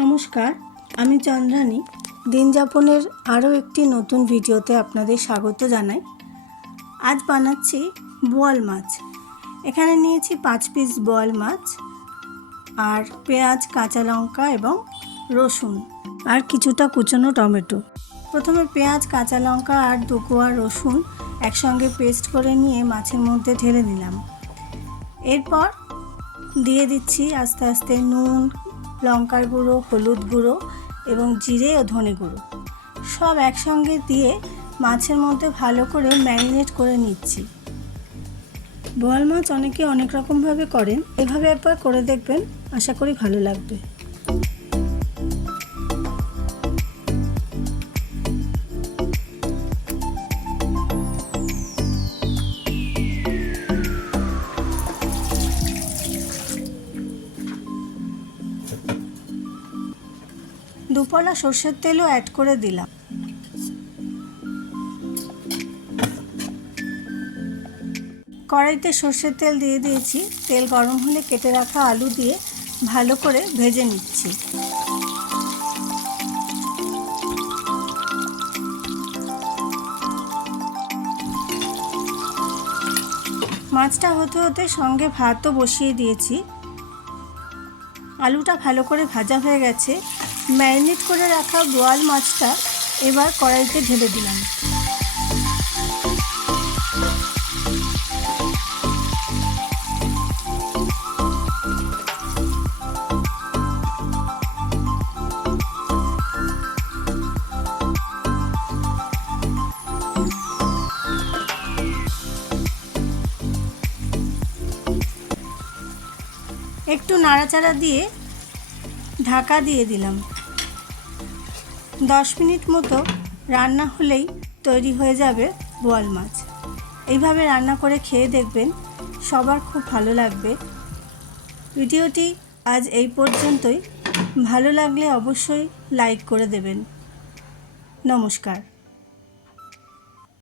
নমস্কার, আমি চন্দ্রানী। দিন যাপনের আরও একটি নতুন ভিডিওতে আপনাদের স্বাগত জানাই। আজ বানাচ্ছি বোয়াল মাছ। এখানে নিয়েছি পাঁচ পিস বোয়াল মাছ, আর পেঁয়াজ, কাঁচা লঙ্কা এবং রসুন, আর কিছুটা কুচনো টমেটো। প্রথমে পেঁয়াজ, কাঁচা লঙ্কা আর দুকোয়া রসুন একসঙ্গে পেস্ট করে নিয়ে মাছের মধ্যে ঢেলে নিলাম। এরপর দিয়ে দিচ্ছি আস্তে আস্তে নুন লঙ্কার গুঁড়ো, হলুদ গুঁড়ো এবং জিরে ও ধনে গুঁড়ো। সব একসঙ্গে দিয়ে মাছের মধ্যে ভালো করে ম্যারিনেট করে নিচ্ছি। বোয়াল মাছ অনেকে অনেক রকমভাবে করেন। এভাবে একবার করে দেখবেন। আশা করি ভালো লাগবে। দুপলা সর্ষের তেলও অ্যাড করে দিলাম। কড়াইতে সর্ষের তেল দিয়ে দিয়েছি। তেল গরম হলে কেটে রাখা আলু দিয়ে ভালো করে ভেজে নিচ্ছি। মাছটা হতে হতে সঙ্গে ভাতও বসিয়ে দিয়েছি। আলুটা ভালো করে ভাজা হয়ে গেছে। ম্যারিনেট করে রাখা বোয়াল মাছটা এবার কড়াইতে ঢেলে দিলাম। একটু নাড়াচাড়া দিয়ে ঢাকা দিয়ে দিলাম। দশ মিনিট মতো রান্না হলেই তৈরি হয়ে যাবে বোয়াল মাছ। এইভাবে রান্না করে খেয়ে দেখবেন সবার খুব ভালো লাগবে। ভিডিওটি আজ এই পর্যন্তই। ভালো লাগলে অবশ্যই লাইক করে দেবেন। নমস্কার।